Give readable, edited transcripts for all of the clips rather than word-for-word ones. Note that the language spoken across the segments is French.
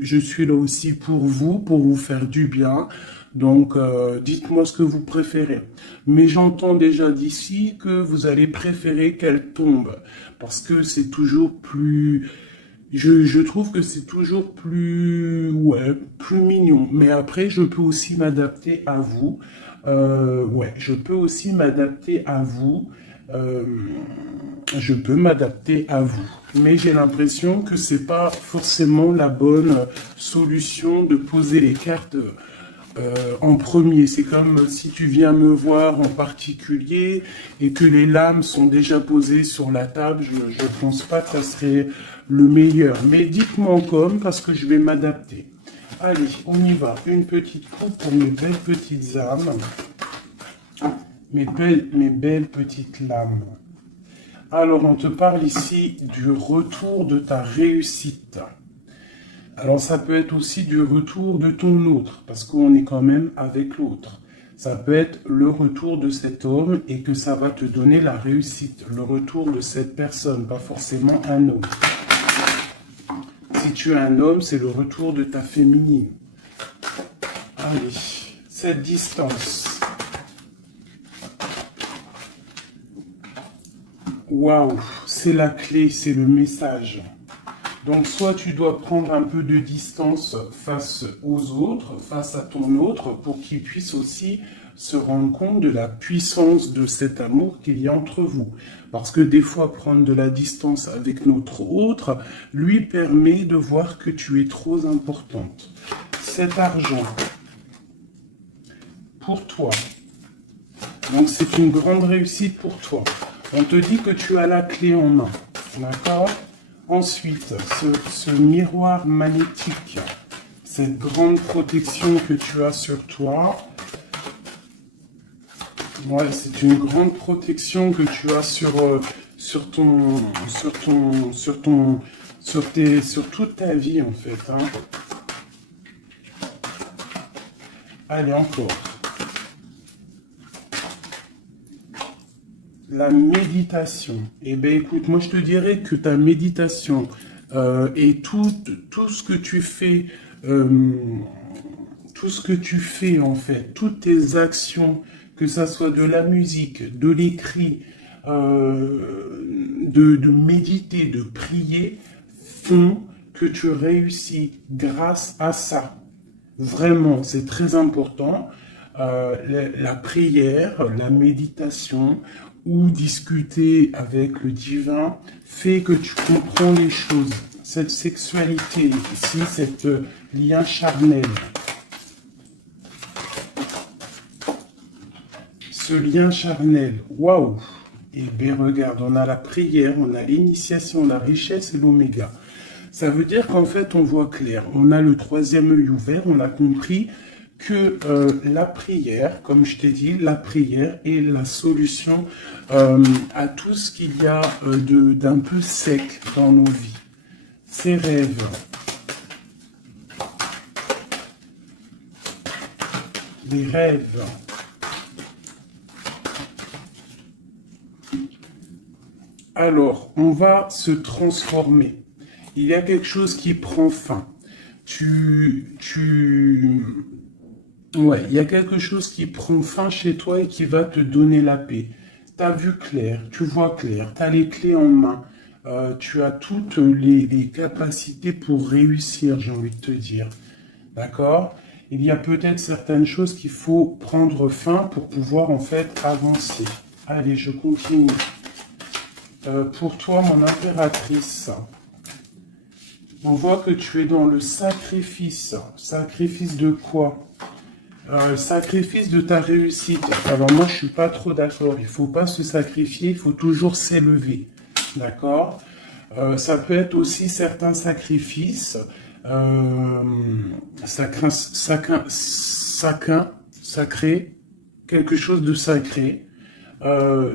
je suis là aussi pour vous faire du bien. Donc, dites-moi ce que vous préférez. Mais j'entends déjà d'ici que vous allez préférer qu'elle tombe. Parce que c'est toujours plus... je trouve que c'est toujours plus... Ouais, plus mignon. Mais après, je peux aussi m'adapter à vous. Ouais, je peux aussi m'adapter à vous. Euh, je peux m'adapter à vous. Mais j'ai l'impression que c'est pas forcément la bonne solution de poser les cartes en premier. C'est comme si tu viens me voir en particulier et que les lames sont déjà posées sur la table. Je ne pense pas que ça serait le meilleur. Mais dites-moi comme parce que je vais m'adapter. Allez, on y va. Une petite coupe pour mes belles petites âmes. Mes belles petites lames. Alors, on te parle ici du retour de ta réussite. Alors, ça peut être aussi du retour de ton autre, parce qu'on est quand même avec l'autre. Ça peut être le retour de cet homme et que ça va te donner la réussite. Le retour de cette personne, pas forcément un homme. Si tu es un homme, c'est le retour de ta féminine. Allez, cette distance. Waouh, c'est la clé, c'est le message. Donc, soit tu dois prendre un peu de distance face aux autres, face à ton autre, pour qu'il puisse aussi se rendre compte de la puissance de cet amour qu'il y a entre vous. Parce que des fois, prendre de la distance avec notre autre lui permet de voir que tu es trop importante. Cet argent, pour toi, donc c'est une grande réussite pour toi. On te dit que tu as la clé en main, d'accord? Ensuite, ce miroir magnétique, cette grande protection que tu as sur toi, ouais, c'est une grande protection que tu as sur toute ta vie en fait. Hein. Allez, encore. La méditation. Eh bien, écoute, moi, je te dirais que ta méditation et tout ce que tu fais, en fait, toutes tes actions, que ça soit de la musique, de l'écrit, de méditer, de prier, font que tu réussis grâce à ça. Vraiment, c'est très important. La prière, la méditation ou discuter avec le divin fait que tu comprends les choses. Cette sexualité ici, cet lien charnel. Ce lien charnel, waouh! Et bien regarde, on a la prière, on a l'initiation, la richesse et l'oméga. Ça veut dire qu'en fait, on voit clair. On a le troisième œil ouvert, on a compris que la prière, comme je t'ai dit, la prière est la solution à tout ce qu'il y a d'un peu sec dans nos vies. Ces rêves. Les rêves. Alors, on va se transformer. Il y a quelque chose qui prend fin. Ouais, il y a quelque chose qui prend fin chez toi et qui va te donner la paix. Tu as vu clair, tu vois clair, tu as les clés en main, tu as toutes les capacités pour réussir, j'ai envie de te dire. D'accord? Il y a peut-être certaines choses qu'il faut prendre fin pour pouvoir en fait avancer. Allez, je continue. Pour toi, mon impératrice, on voit que tu es dans le sacrifice. Sacrifice de quoi? Sacrifice de ta réussite. Alors moi, je suis pas trop d'accord. Il faut pas se sacrifier, il faut toujours s'élever. D'accord? Ça peut être aussi certains sacrifices. Sacré, quelque chose de sacré.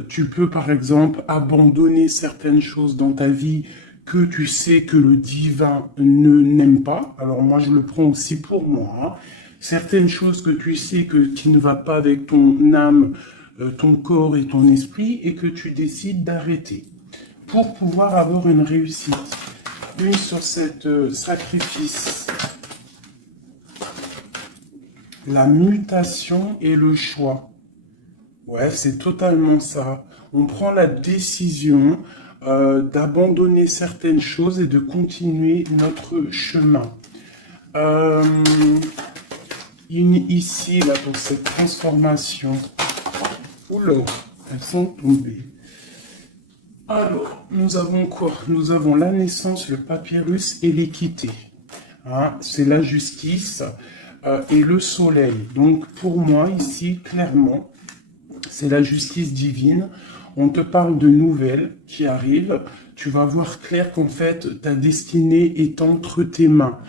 Tu peux par exemple abandonner certaines choses dans ta vie que tu sais que le divin n'aime pas. Alors moi je le prends aussi pour moi. Hein. Certaines choses que tu sais qui ne va pas avec ton âme, ton corps et ton esprit et que tu décides d'arrêter pour pouvoir avoir une réussite. Une sur cette sacrifice. la mutation et le choix. Ouais, c'est totalement ça. On prend la décision d'abandonner certaines choses et de continuer notre chemin. Ici, là, pour cette transformation. Oula, elles sont tombées. Alors, nous avons quoi? Nous avons la naissance, le papyrus et l'équité. Hein, c'est la justice et le soleil. Donc, pour moi, ici, clairement, c'est la justice divine. On te parle de nouvelles qui arrivent. Tu vas voir clair qu'en fait, ta destinée est entre tes mains.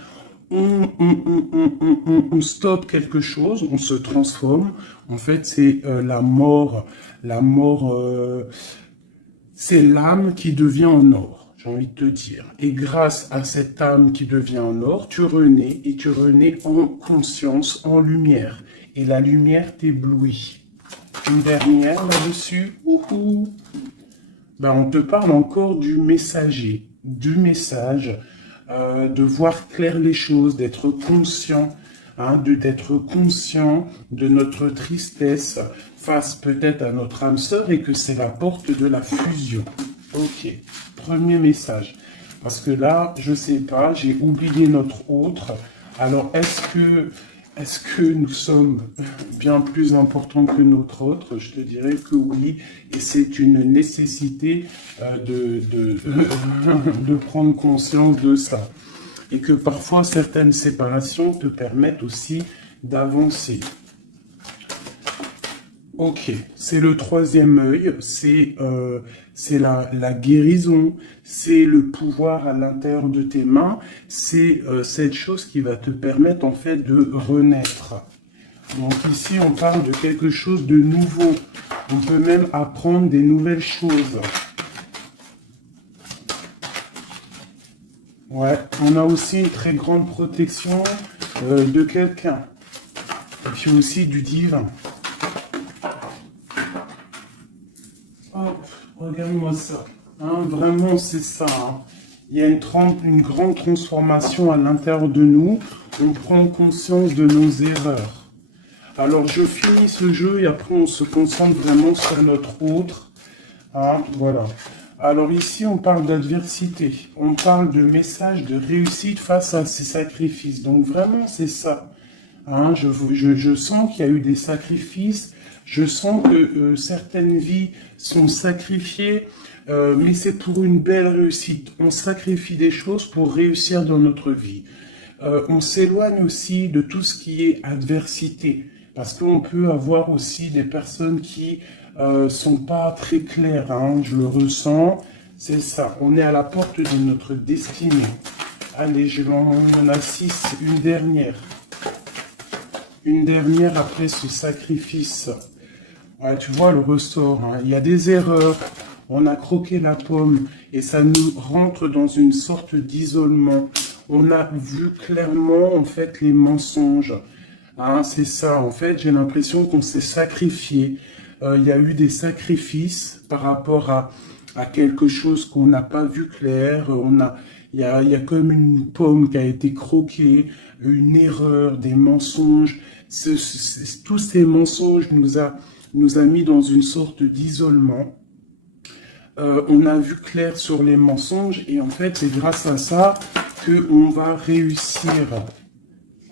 On stoppe quelque chose, on se transforme. En fait, c'est la mort. La mort, c'est l'âme qui devient en or, j'ai envie de te dire. Et grâce à cette âme qui devient en or, tu renais et tu renais en conscience, en lumière. Et la lumière t'éblouit. Une dernière là-dessus. Ben, on te parle encore du messager, du message, de voir clair les choses, d'être conscient, hein, d'être conscient de notre tristesse face peut-être à notre âme sœur et que c'est la porte de la fusion. Ok, premier message. Parce que là, je sais pas, j'ai oublié notre autre. Alors, est-ce que nous sommes bien plus importants que notre autre? Je te dirais que oui, et c'est une nécessité de prendre conscience de ça. Et que parfois, certaines séparations te permettent aussi d'avancer. Ok, c'est le troisième œil, c'est la guérison, c'est le pouvoir à l'intérieur de tes mains, c'est cette chose qui va te permettre en fait de renaître. Donc ici, on parle de quelque chose de nouveau. On peut même apprendre des nouvelles choses. Ouais, on a aussi une très grande protection de quelqu'un. Et puis aussi du divin. Hop, regarde-moi ça. Hein, vraiment, c'est ça. Hein. Il y a une grande transformation à l'intérieur de nous. On prend conscience de nos erreurs. Alors, je finis ce jeu et après, on se concentre vraiment sur notre autre. Hein, voilà. Alors ici, on parle d'adversité. On parle de message de réussite face à ces sacrifices. Donc, vraiment, c'est ça. Hein, je sens qu'il y a eu des sacrifices. Je sens que certaines vies sont sacrifiées, mais c'est pour une belle réussite. On sacrifie des choses pour réussir dans notre vie. On s'éloigne aussi de tout ce qui est adversité, parce qu'on peut avoir aussi des personnes qui sont pas très claires. Hein, je le ressens, c'est ça. On est à la porte de notre destinée. Allez, on en a 6, une dernière. Une dernière après ce sacrifice. Ouais, tu vois le ressort, hein. Il y a des erreurs, on a croqué la pomme et ça nous rentre dans une sorte d'isolement. On a vu clairement en fait les mensonges. Hein, c'est ça, en fait, j'ai l'impression qu'on s'est sacrifié. Il y a eu des sacrifices par rapport à quelque chose qu'on n'a pas vu clair. Il y a comme une pomme qui a été croquée, une erreur, des mensonges. Tous ces mensonges nous a mis dans une sorte d'isolement. On a vu clair sur les mensonges et en fait, c'est grâce à ça qu'on va réussir.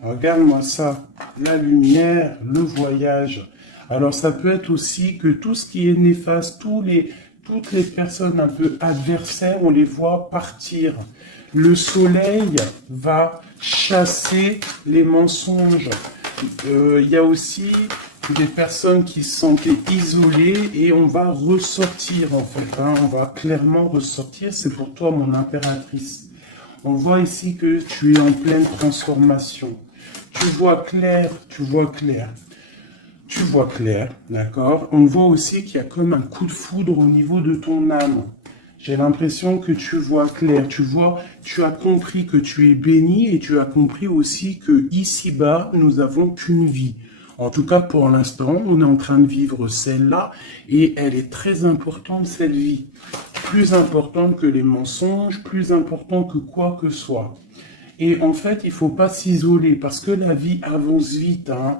Regarde-moi ça, la lumière, le voyage. Alors, ça peut être aussi que tout ce qui est néfaste, toutes les personnes un peu adversaires, on les voit partir. Le soleil va chasser les mensonges. Il y a aussi des personnes qui se sentaient isolées et on va ressortir en fait. Hein, on va clairement ressortir. C'est pour toi, mon impératrice. On voit ici que tu es en pleine transformation. Tu vois clair, tu vois clair. Tu vois clair, d'accord? On voit aussi qu'il y a comme un coup de foudre au niveau de ton âme. J'ai l'impression que tu vois clair, tu as compris que tu es béni et tu as compris aussi que ici-bas, nous n'avons qu'une vie. En tout cas, pour l'instant, on est en train de vivre celle-là et elle est très importante, cette vie. Plus importante que les mensonges, plus importante que quoi que soit. Et en fait, il faut pas s'isoler parce que la vie avance vite, hein.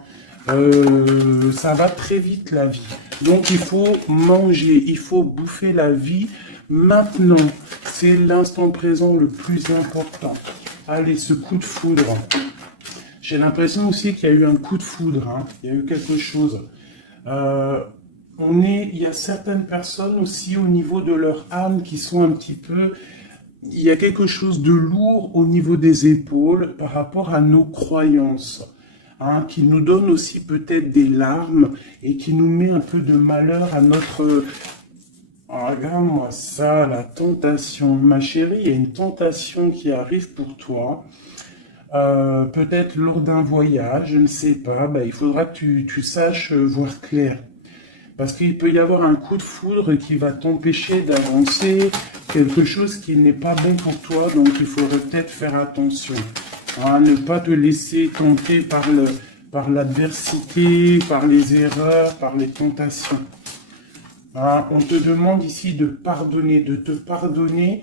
Ça va très vite la vie. Donc il faut manger, il faut bouffer la vie maintenant. C'est l'instant présent le plus important. Allez, ce coup de foudre. J'ai l'impression aussi qu'il y a eu un coup de foudre, hein. Il y a eu quelque chose. Il y a certaines personnes aussi au niveau de leur âme qui sont un petit peu... Il y a quelque chose de lourd au niveau des épaules par rapport à nos croyances. Hein, qui nous donne aussi peut-être des larmes et qui nous met un peu de malheur à notre... Oh, regarde-moi ça, la tentation. Ma chérie, il y a une tentation qui arrive pour toi. Peut-être lors d'un voyage, je ne sais pas. Ben, il faudra que tu saches voir clair. Parce qu'il peut y avoir un coup de foudre qui va t'empêcher d'avancer, quelque chose qui n'est pas bon pour toi, donc il faudrait peut-être faire attention. Hein, ne pas te laisser tenter par l'adversité, par les erreurs, par les tentations. Hein, on te demande ici de te pardonner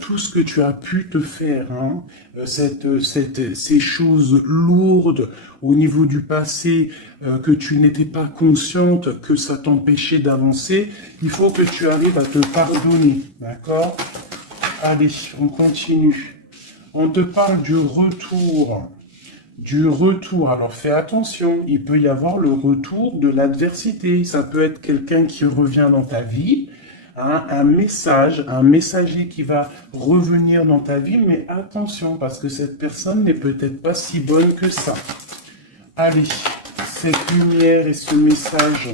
tout ce que tu as pu te faire. Hein, ces choses lourdes au niveau du passé que tu n'étais pas consciente, que ça t'empêchait d'avancer. Il faut que tu arrives à te pardonner. D'accord? Allez, on continue. On te parle du retour. Du retour. Alors fais attention, il peut y avoir le retour de l'adversité. Ça peut être quelqu'un qui revient dans ta vie, hein, un messager qui va revenir dans ta vie, mais attention, parce que cette personne n'est peut-être pas si bonne que ça. Allez, cette lumière et ce message.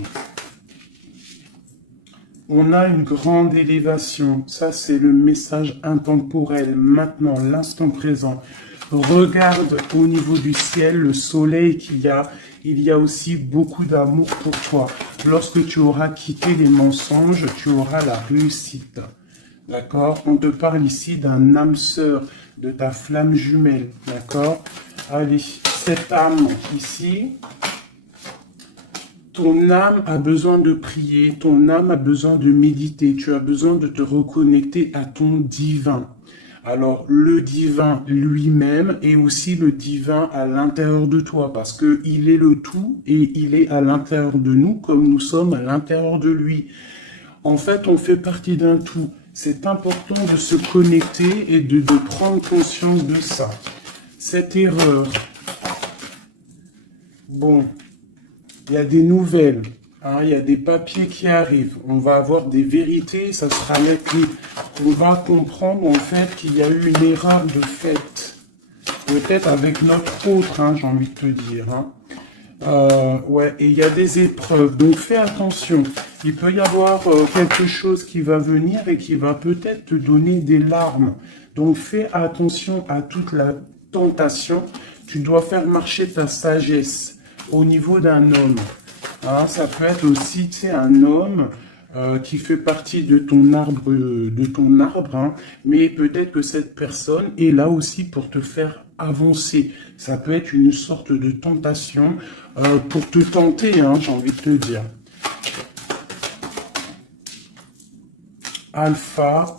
On a une grande élévation. Ça, c'est le message intemporel. Maintenant, l'instant présent. Regarde au niveau du ciel, le soleil qu'il y a. Il y a aussi beaucoup d'amour pour toi. Lorsque tu auras quitté les mensonges, tu auras la réussite. D'accord? On te parle ici d'un âme sœur, de ta flamme jumelle. D'accord? Allez, cette âme ici... Ton âme a besoin de prier, ton âme a besoin de méditer, tu as besoin de te reconnecter à ton divin. Alors, le divin lui-même et aussi le divin à l'intérieur de toi, parce que il est le tout et il est à l'intérieur de nous comme nous sommes à l'intérieur de lui. En fait, on fait partie d'un tout. C'est important de se connecter et de prendre conscience de ça. Cette erreur. Bon. Il y a des nouvelles, hein, il y a des papiers qui arrivent, on va avoir des vérités, ça sera net. On va comprendre en fait qu'il y a eu une erreur de fait, peut-être avec notre autre, hein, j'ai envie de te dire. Hein. Ouais, et il y a des épreuves, donc fais attention. Il peut y avoir quelque chose qui va venir et qui va peut-être te donner des larmes. Donc fais attention à toute la tentation, tu dois faire marcher ta sagesse. Au niveau d'un homme, hein, ça peut être aussi, tu sais, un homme qui fait partie de ton arbre, hein, mais peut-être que cette personne est là aussi pour te faire avancer. Ça peut être une sorte de tentation pour te tenter, hein, j'ai envie de te dire. Alpha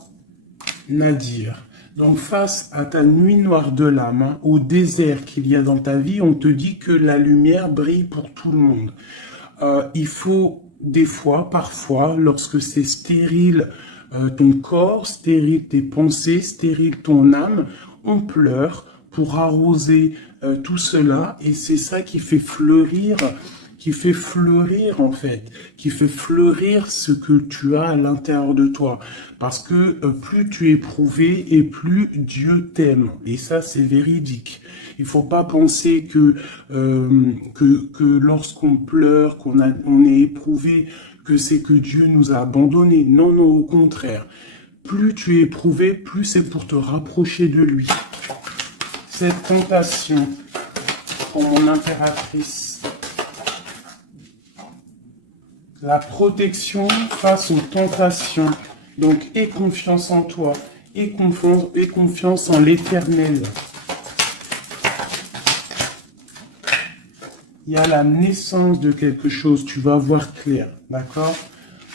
Nadir. Donc face à ta nuit noire de l'âme, hein, au désert qu'il y a dans ta vie, on te dit que la lumière brille pour tout le monde. Il faut des fois, parfois, lorsque c'est stérile ton corps, stérile tes pensées, stérile ton âme, on pleure pour arroser tout cela et c'est ça qui fait fleurir en fait, qui fait fleurir ce que tu as à l'intérieur de toi. Parce que plus tu es éprouvé et plus Dieu t'aime. Et ça, c'est véridique. Il faut pas penser que lorsqu'on pleure, on est éprouvé, que c'est que Dieu nous a abandonnés. Non, non, au contraire. Plus tu es éprouvé, plus c'est pour te rapprocher de lui. Cette tentation, pour mon impératrice, la protection face aux tentations. Donc, aie confiance en toi, aie confiance en l'Éternel. Il y a la naissance de quelque chose, tu vas voir clair, d'accord?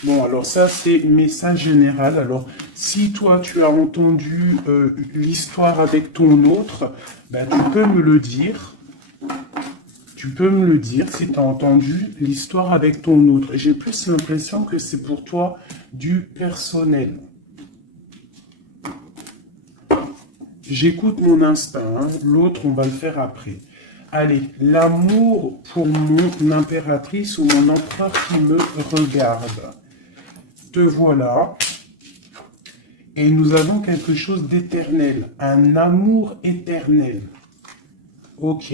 Bon, alors ça, c'est message général. Alors, Si toi, tu as entendu l'histoire avec ton autre, ben, tu peux me le dire. Tu peux me le dire si tu as entendu l'histoire avec ton autre. J'ai plus l'impression que c'est pour toi du personnel. J'écoute mon instinct, hein. L'autre, on va le faire après. Allez, l'amour pour mon impératrice ou mon empereur qui me regarde. Te voilà. Et nous avons quelque chose d'éternel, un amour éternel. Ok,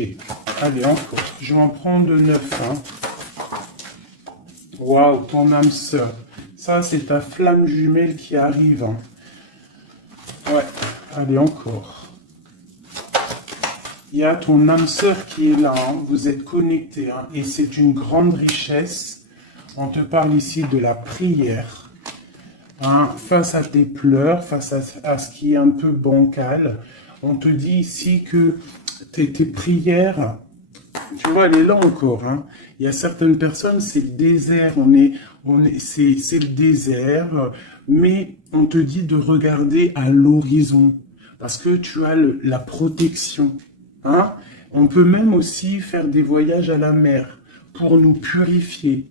allez, encore. Je vais en prendre 9. Hein. Waouh, ton âme sœur. Ça, c'est ta flamme jumelle qui arrive. Hein. Ouais, allez, encore. Il y a ton âme sœur qui est là. Hein. Vous êtes connectés. Hein. Et c'est une grande richesse. On te parle ici de la prière. Hein, face à tes pleurs, face à ce qui est un peu bancal, on te dit ici que tes prières, tu vois, elle est là encore. Hein. Il y a certaines personnes, c'est le désert, c'est le désert, mais on te dit de regarder à l'horizon, parce que tu as la protection. Hein. On peut même aussi faire des voyages à la mer pour nous purifier.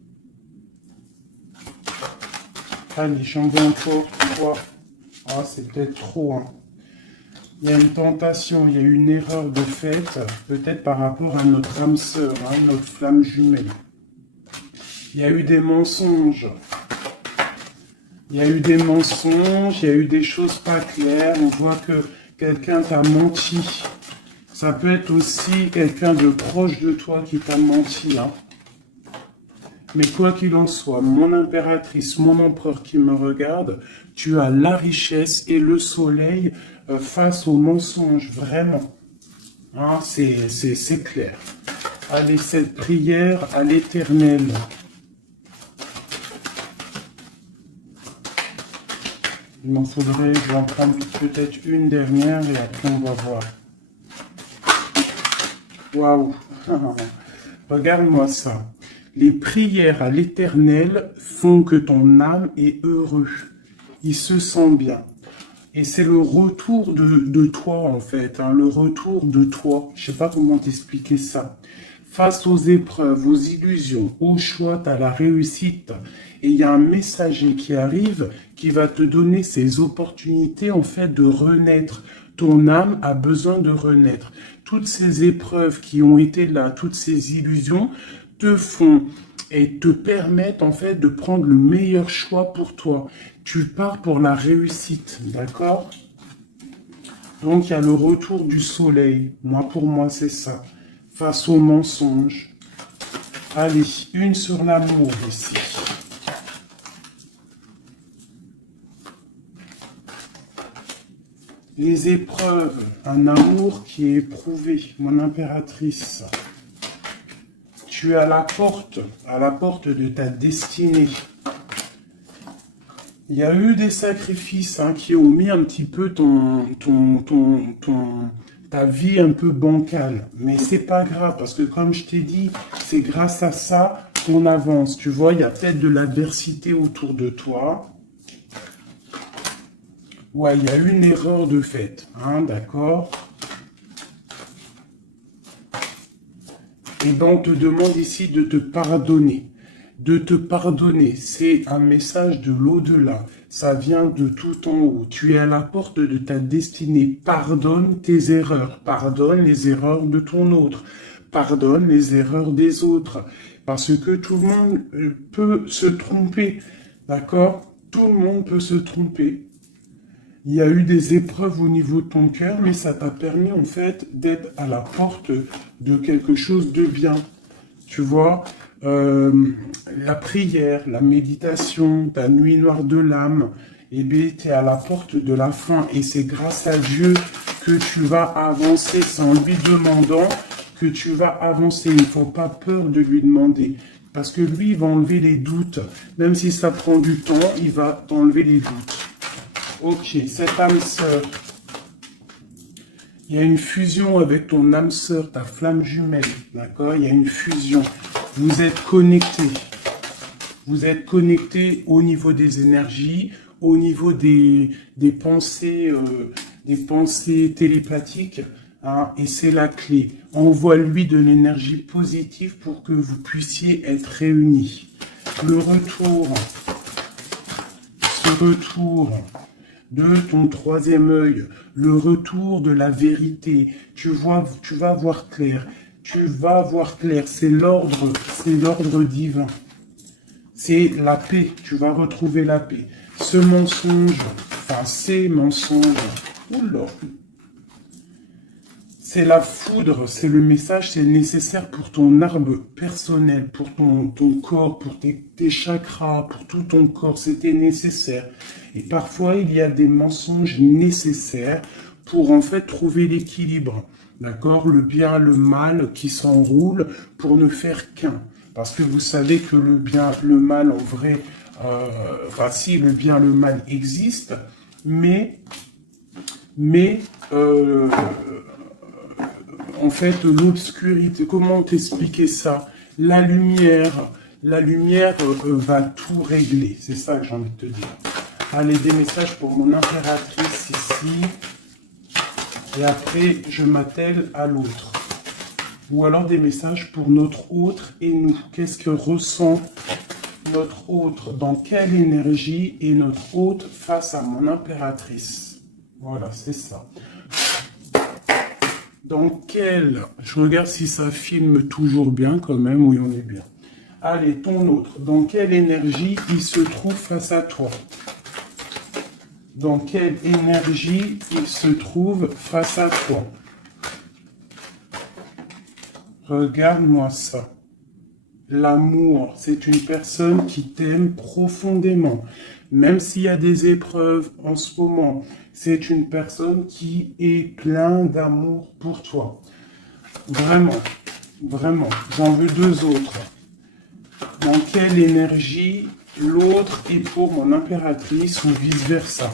Allez, j'en veux encore 3. Ah, c'est peut-être trop. Hein. Il y a une tentation, il y a une erreur de fait, peut-être par rapport à notre âme sœur, hein, notre flamme jumelle. Il y a eu des mensonges. Il y a eu des mensonges, il y a eu des choses pas claires. On voit que quelqu'un t'a menti. Ça peut être aussi quelqu'un de proche de toi qui t'a menti, hein. Mais quoi qu'il en soit, mon impératrice, mon empereur qui me regarde, tu as la richesse et le soleil face aux mensonges, vraiment. Hein, c'est clair. Allez, cette prière à l'Éternel. Il m'en faudrait, je vais en prendre peut-être une dernière et après on va voir. Waouh. Regarde-moi ça. Les prières à l'Éternel font que ton âme est heureux. Il se sent bien. Et c'est le retour de toi, en fait. Hein, le retour de toi. Je ne sais pas comment t'expliquer ça. Face aux épreuves, aux illusions, au choix, à la réussite. Et il y a un messager qui arrive qui va te donner ces opportunités, en fait, de renaître. Ton âme a besoin de renaître. Toutes ces épreuves qui ont été là, toutes ces illusions, te font et te permettent en fait de prendre le meilleur choix pour toi. Tu pars pour la réussite, d'accord? Donc il y a le retour du soleil. Pour moi c'est ça. Face aux mensonges. Allez, une sur l'amour ici. Les épreuves, un amour qui est éprouvé, mon impératrice. Tu es à la porte de ta destinée. Il y a eu des sacrifices qui ont mis un petit peu ta vie un peu bancale. Mais c'est pas grave, parce que comme je t'ai dit, c'est grâce à ça qu'on avance. Tu vois, il y a peut-être de l'adversité autour de toi. Ouais, il y a eu une erreur de fait, d'accord? Et ben, on te demande ici de te pardonner. De te pardonner, c'est un message de l'au-delà. Ça vient de tout en haut. Tu es à la porte de ta destinée. Pardonne tes erreurs. Pardonne les erreurs de ton autre. Pardonne les erreurs des autres. Parce que tout le monde peut se tromper. D'accord? Tout le monde peut se tromper. Il y a eu des épreuves au niveau de ton cœur, mais ça t'a permis en fait d'être à la porte de quelque chose de bien. Tu vois, la prière, la méditation, ta nuit noire de l'âme, eh bien, tu es à la porte de la fin. Et c'est grâce à Dieu que tu vas avancer. C'est en lui demandant que tu vas avancer. Il ne faut pas peur de lui demander. Parce que lui, il va enlever les doutes. Même si ça prend du temps, il va t'enlever les doutes. Ok, cette âme sœur, il y a une fusion avec ton âme sœur, ta flamme jumelle, d'accord? Il y a une fusion. Vous êtes connectés. Vous êtes connectés au niveau des énergies, au niveau des pensées télépathiques, hein, et c'est la clé. Envoie-lui de l'énergie positive pour que vous puissiez être réunis. Le retour, ce retour de ton troisième œil, le retour de la vérité, tu vas voir clair, c'est l'ordre divin, c'est la paix, tu vas retrouver la paix. Ce mensonge, enfin ces mensonges, oula, c'est la foudre, c'est le message, c'est nécessaire pour ton arbre personnel, pour ton corps, pour tes chakras, pour tout ton corps, c'était nécessaire. Et parfois, il y a des mensonges nécessaires pour en fait trouver l'équilibre. D'accord? Le bien, le mal qui s'enroule pour ne faire qu'un. Parce que vous savez que le bien, le mal, en vrai, enfin si, le bien, le mal existe, mais en fait, l'obscurité, comment t'expliquer ça? La lumière va tout régler. C'est ça que j'ai envie de te dire. Allez, des messages pour mon impératrice ici. Et après, je m'attelle à l'autre. Ou alors des messages pour notre autre et nous. Qu'est-ce que ressent notre autre? Dans quelle énergie est notre autre face à mon impératrice? Voilà, c'est ça. Dans quel... Je regarde si ça filme toujours bien quand même. Oui, on est bien. Allez, ton autre. Dans quelle énergie il se trouve face à toi? Dans quelle énergie il se trouve face à toi? Regarde-moi ça. L'amour, c'est une personne qui t'aime profondément. Même s'il y a des épreuves en ce moment, c'est une personne qui est plein d'amour pour toi. Vraiment, vraiment. J'en veux deux autres. Dans quelle énergie l'autre est pour mon impératrice ou vice-versa?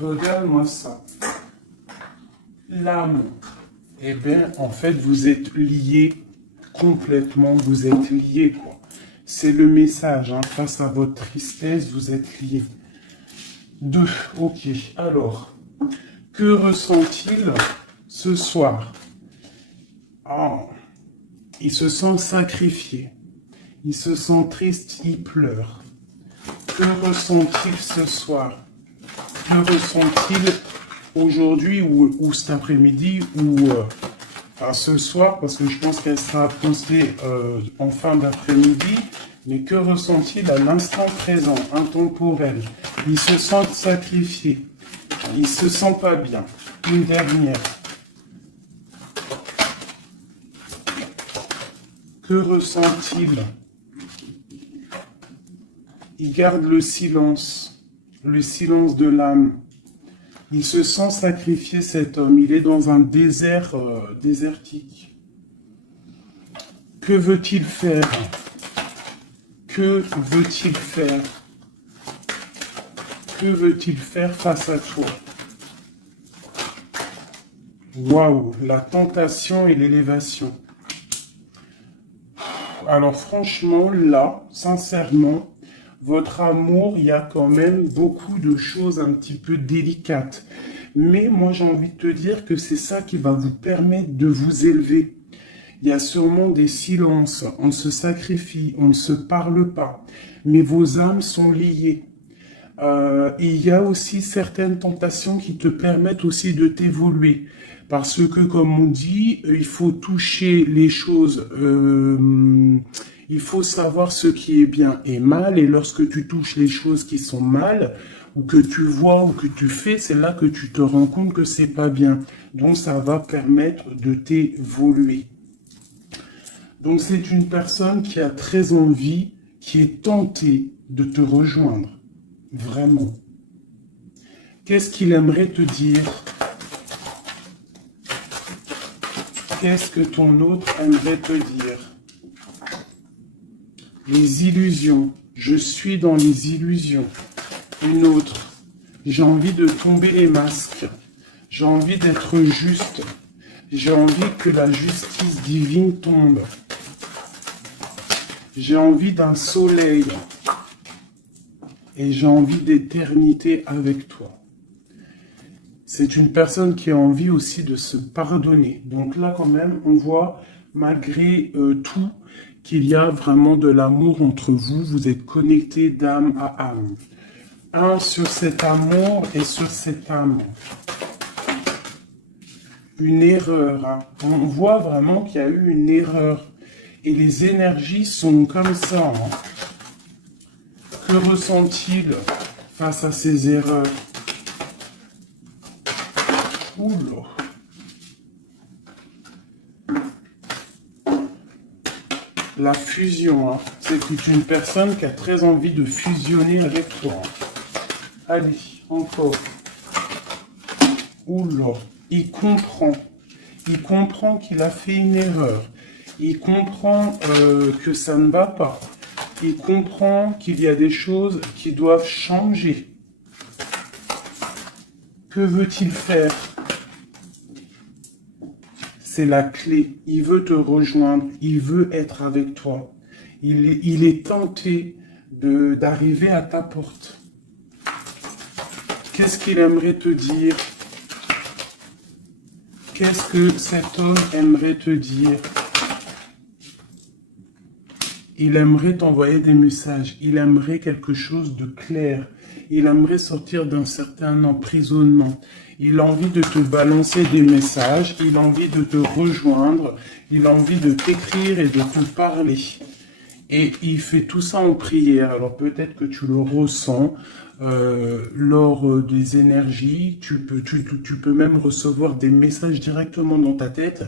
Regarde-moi ça. L'âme. Eh bien, en fait, vous êtes liés complètement. Vous êtes liés, quoi. C'est le message. Hein. Face à votre tristesse, vous êtes liés. 2. Ok. Alors, que ressent-il ce soir? Ah, il se sent sacrifié. Il se sent triste, il pleure. Que ressent-il ce soir? Que ressent-il aujourd'hui ou cet après-midi ou enfin, ce soir, parce que je pense qu'elle sera postée en fin d'après-midi, mais que ressent-il à l'instant présent, intemporel? Il se sent sacrifié, il se sent pas bien. Une dernière. Que ressent-il? Il garde le silence de l'âme. Il se sent sacrifié, cet homme. Il est dans un désert désertique. Que veut-il faire? Que veut-il faire? Que veut-il faire face à toi? Waouh, la tentation et l'élévation. Alors franchement, là, sincèrement, votre amour, il y a quand même beaucoup de choses un petit peu délicates. Mais moi, j'ai envie de te dire que c'est ça qui va vous permettre de vous élever. Il y a sûrement des silences, on se sacrifie, on ne se parle pas, mais vos âmes sont liées. Et il y a aussi certaines tentations qui te permettent aussi de t'évoluer. Parce que, comme on dit, il faut toucher les choses, il faut savoir ce qui est bien et mal, et lorsque tu touches les choses qui sont mal, ou que tu vois, ou que tu fais, c'est là que tu te rends compte que c'est pas bien. Donc ça va permettre de t'évoluer. Donc c'est une personne qui a très envie, qui est tentée de te rejoindre. Vraiment. Qu'est-ce qu'il aimerait te dire? Qu'est-ce que ton autre aimerait te dire? Les illusions. Je suis dans les illusions. Une autre. J'ai envie de tomber les masques. J'ai envie d'être juste. J'ai envie que la justice divine tombe. J'ai envie d'un soleil. Et j'ai envie d'éternité avec toi. C'est une personne qui a envie aussi de se pardonner. Donc là, quand même, on voit, malgré tout, qu'il y a vraiment de l'amour entre vous. Vous êtes connectés d'âme à âme. Un sur cet amour et sur cette âme. Une erreur. Hein. On voit vraiment qu'il y a eu une erreur. Et les énergies sont comme ça. Hein. Que ressent-il face à ces erreurs? Oula. La fusion, hein. C'est une personne qui a très envie de fusionner avec toi. Allez, encore. Oula. Il comprend. Il comprend qu'il a fait une erreur. Il comprend que ça ne va pas. Il comprend qu'il y a des choses qui doivent changer. Que veut-il faire? C'est la clé. Il veut te rejoindre. Il veut être avec toi. Il est tenté d'arriver à ta porte. Qu'est-ce qu'il aimerait te dire? Qu'est-ce que cet homme aimerait te dire? Il aimerait t'envoyer des messages. Il aimerait quelque chose de clair. Il aimerait sortir d'un certain emprisonnement. Il a envie de te balancer des messages. Il a envie de te rejoindre. Il a envie de t'écrire et de te parler. Et il fait tout ça en prière. Alors peut-être que tu le ressens lors des énergies. Tu peux même recevoir des messages directement dans ta tête.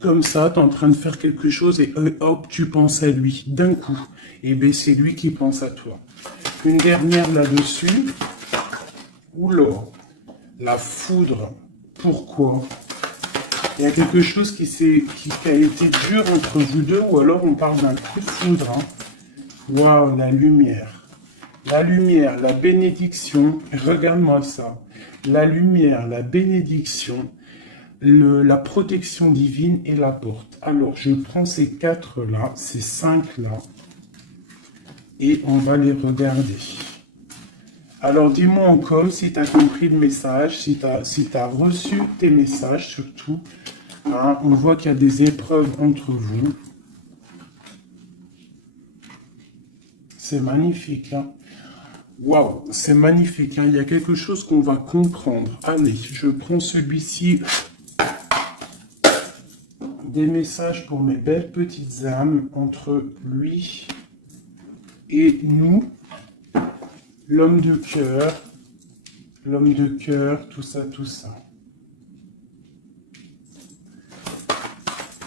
Comme ça, tu es en train de faire quelque chose et hop, tu penses à lui d'un coup. Et bien, c'est lui qui pense à toi. Une dernière là-dessus. Oula, la foudre. Pourquoi? Il y a quelque chose qui a été dur entre vous deux, ou alors on parle d'un coup de foudre. Hein. Waouh, la lumière. La lumière, la bénédiction. Regarde-moi ça. La lumière, la bénédiction. La protection divine et la porte. Alors, je prends ces 4 là, ces 5 là, et on va les regarder. Alors, dis-moi encore si tu as compris le message, si tu as reçu tes messages surtout. Hein, on voit qu'il y a des épreuves entre vous. C'est magnifique. Hein. Waouh, c'est magnifique. Hein. Il y a quelque chose qu'on va comprendre. Allez, je prends celui-ci. Des messages pour mes belles petites âmes entre lui et nous, l'homme de cœur, tout ça, tout ça.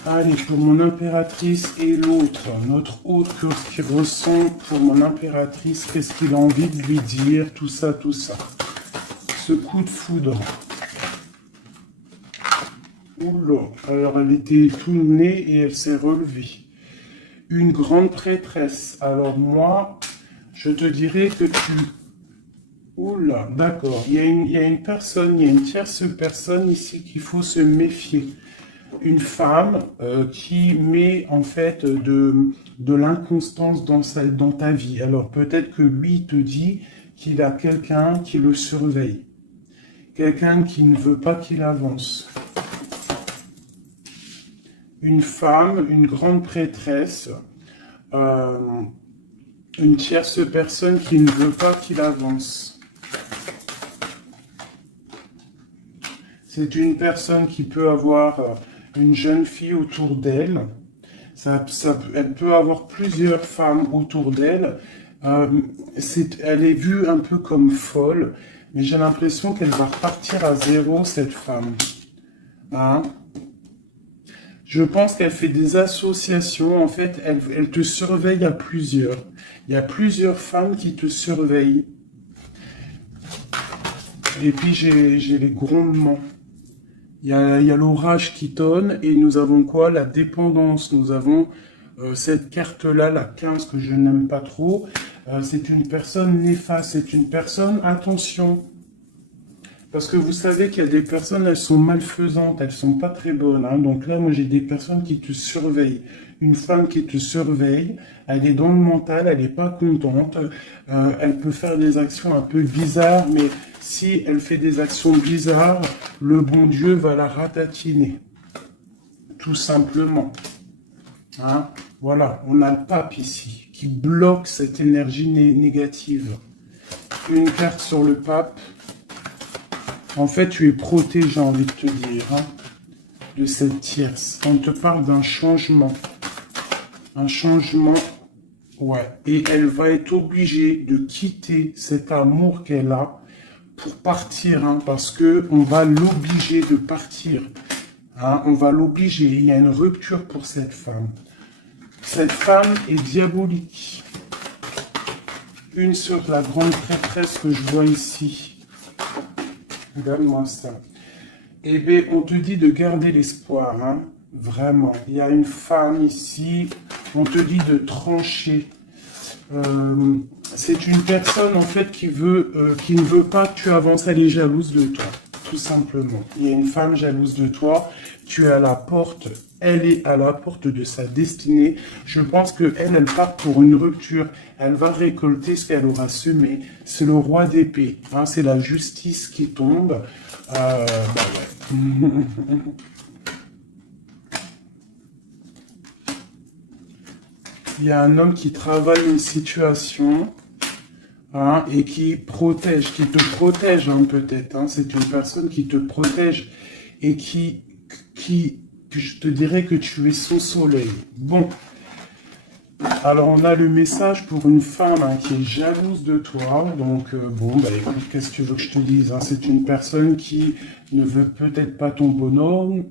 Allez, pour mon impératrice et l'autre, notre autre qui ressent pour mon impératrice, qu'est-ce qu'il a envie de lui dire, tout ça, tout ça. Ce coup de foudre. Oula, alors elle était tout née et elle s'est relevée. Une grande prêtresse. Alors moi, je te dirais que tu... Oula, d'accord. Il y a une personne, il y a une tierce personne ici qu'il faut se méfier. Une femme qui met en fait de l'inconstance dans ta vie. Alors peut-être que lui te dit qu'il a quelqu'un qui le surveille. Quelqu'un qui ne veut pas qu'il avance. Une femme, une grande prêtresse, une tierce personne qui ne veut pas qu'il avance. C'est une personne qui peut avoir une jeune fille autour d'elle. Elle peut avoir plusieurs femmes autour d'elle. Elle est vue un peu comme folle, mais j'ai l'impression qu'elle va repartir à zéro, cette femme. Hein? Je pense qu'elle fait des associations. En fait, elle te surveille à plusieurs. Il y a plusieurs femmes qui te surveillent. Et puis, j'ai les grondements. Il y a l'orage qui tonne. Et nous avons quoi? La dépendance. Nous avons cette carte-là, la 15, que je n'aime pas trop. C'est une personne néfaste. C'est une personne, attention. Parce que vous savez qu'il y a des personnes, elles sont malfaisantes, elles sont pas très bonnes, hein. Donc là, moi, j'ai des personnes qui te surveillent. Une femme qui te surveille, elle est dans le mental, elle n'est pas contente. Elle peut faire des actions un peu bizarres, mais si elle fait des actions bizarres, le bon Dieu va la ratatiner. Tout simplement. Hein? Voilà, on a le pape ici, qui bloque cette énergie négative. Une carte sur le pape. En fait, tu es protégé, j'ai envie de te dire, hein, de cette tierce. On te parle d'un changement. Un changement, ouais. Et elle va être obligée de quitter cet amour qu'elle a pour partir, hein, parce que on va l'obliger de partir. Hein, on va l'obliger. Il y a une rupture pour cette femme. Cette femme est diabolique. Une sur la grande prêtresse que je vois ici. Regarde-moi ça. Eh bien, on te dit de garder l'espoir, hein. Vraiment. Il y a une femme ici. On te dit de trancher. C'est une personne, en fait, qui ne veut pas que tu avances. Elle est jalouse de toi, tout simplement. Il y a une femme jalouse de toi. Tu es à la porte. Elle est à la porte de sa destinée. Je pense qu'elle part pour une rupture. Elle va récolter ce qu'elle aura semé. C'est le roi d'épée. Hein, c'est la justice qui tombe. Bah ouais. Il y a un homme qui travaille une situation, hein, et qui te protège, hein, peut-être. Hein. C'est une personne qui te protège et que je te dirais que tu es son soleil. Bon, alors on a le message pour une femme, hein, qui est jalouse de toi. Donc bon, bah écoute, qu'est-ce que tu veux que je te dise, hein? C'est une personne qui ne veut peut-être pas ton bonhomme.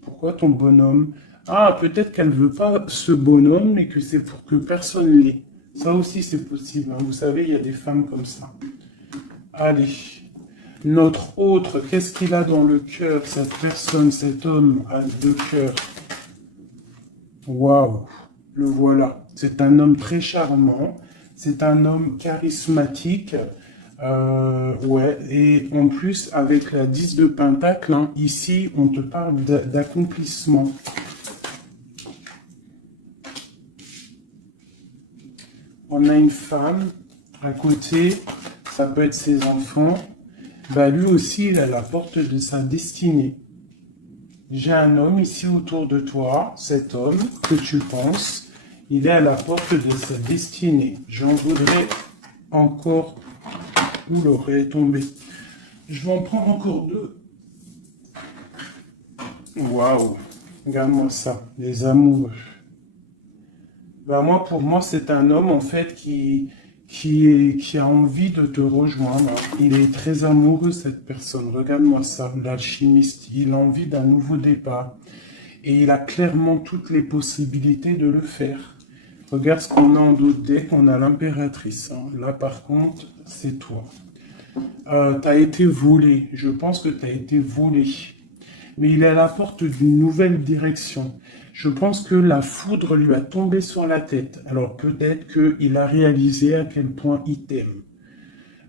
Pourquoi ton bonhomme? Ah, peut-être qu'elle veut pas ce bonhomme, mais que c'est pour que personne l'ait. Ça aussi c'est possible, hein. Vous savez, il y a des femmes comme ça. Allez. Notre autre, qu'est-ce qu'il a dans le cœur, cette personne, cet homme a deux cœurs. Waouh, le voilà. C'est un homme très charmant, c'est un homme charismatique, ouais, et en plus, avec la 10 de Pentacle, hein, ici, on te parle d'accomplissement. On a une femme à côté, ça peut être ses enfants. Bah, lui aussi, il est à la porte de sa destinée. J'ai un homme ici autour de toi, cet homme que tu penses, il est à la porte de sa destinée. J'en voudrais encore. Où l'aurait tombé? Je vais en prendre encore deux. Waouh, regarde-moi ça, les amoureux. Bah moi, pour moi, c'est un homme en fait qui a envie de te rejoindre. Il est très amoureux, cette personne. Regarde-moi ça, l'alchimiste. Il a envie d'un nouveau départ. Et il a clairement toutes les possibilités de le faire. Regarde ce qu'on a en d'autres decks. On a l'impératrice. Hein. Là, par contre, c'est toi. T'as été volé. Je pense que t'as été volé. Mais il est à la porte d'une nouvelle direction. Je pense que la foudre lui a tombé sur la tête. Alors peut-être qu'il a réalisé à quel point il t'aime.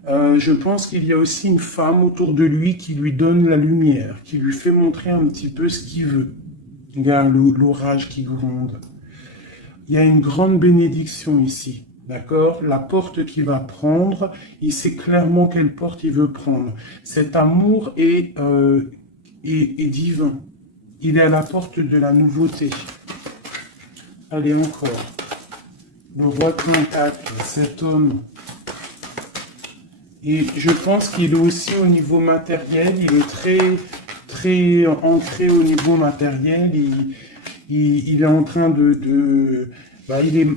Je pense qu'il y a aussi une femme autour de lui qui lui donne la lumière, qui lui fait montrer un petit peu ce qu'il veut. Regarde l'orage qui gronde. Il y a une grande bénédiction ici. D'accord? La porte qu'il va prendre, il sait clairement quelle porte il veut prendre. Cet amour est divin. Il est à la porte de la nouveauté. Allez, encore. Le roi de Pentacle, cet homme. Et je pense qu'il est aussi au niveau matériel. Il est très ancré au niveau matériel. Il est en train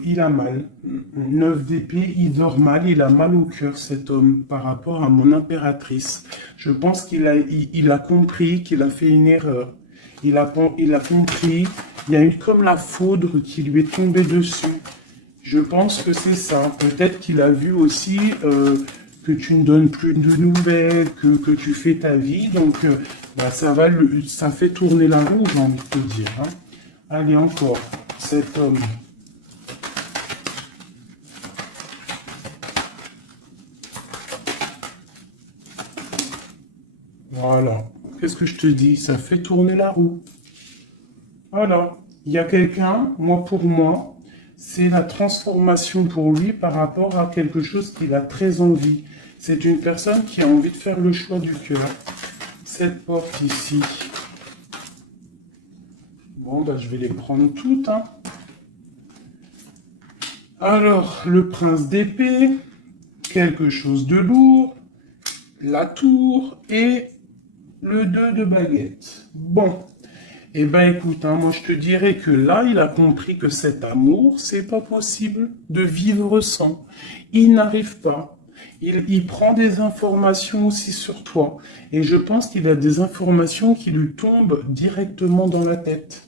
il a mal. 9 d'épée, il dort mal. Il a mal au cœur, cet homme, par rapport à mon impératrice. Je pense qu'il a compris qu'il a fait une erreur. Il a compris, il y a eu comme la foudre qui lui est tombée dessus. Je pense que c'est ça. Peut-être qu'il a vu aussi que tu ne donnes plus de nouvelles, que tu fais ta vie. Donc, ça fait tourner la roue, j'ai envie de te dire. Hein. Allez, encore, cet homme. Voilà. Qu'est-ce que je te dis? Ça fait tourner la roue. Voilà. Il y a quelqu'un, moi pour moi, c'est la transformation pour lui par rapport à quelque chose qu'il a très envie. C'est une personne qui a envie de faire le choix du cœur. Cette porte ici. Bon, bah, je vais les prendre toutes, hein. Alors, le prince d'épée, quelque chose de lourd, la tour et le 2 de baguette. Bon, eh ben écoute, hein, moi je te dirais que là, il a compris que cet amour, c'est pas possible de vivre sans. Il n'arrive pas. Il prend des informations aussi sur toi. Et je pense qu'il a des informations qui lui tombent directement dans la tête.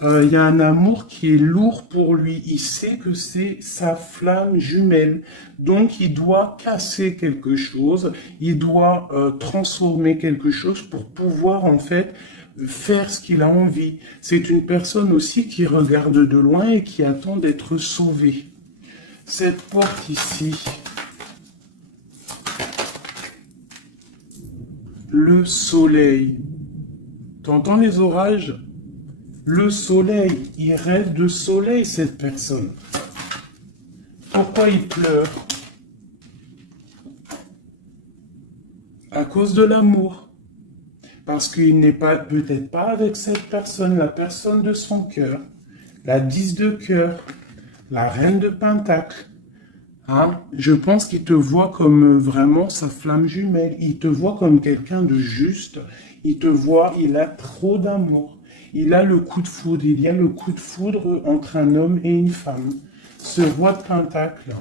Il y a un amour qui est lourd pour lui. Il sait que c'est sa flamme jumelle. Donc, il doit casser quelque chose. Il doit transformer quelque chose pour pouvoir, en fait, faire ce qu'il a envie. C'est une personne aussi qui regarde de loin et qui attend d'être sauvée. Cette porte ici, le soleil. T'entends les orages? Le soleil, il rêve de soleil, cette personne. Pourquoi il pleure? À cause de l'amour. Parce qu'il n'est pas, peut-être pas avec cette personne, la personne de son cœur. La 10 de cœur. La reine de pentacle. Hein? Je pense qu'il te voit comme vraiment sa flamme jumelle. Il te voit comme quelqu'un de juste. Il te voit, il a trop d'amour. Il a le coup de foudre. Il y a le coup de foudre entre un homme et une femme. Ce roi de pentacle.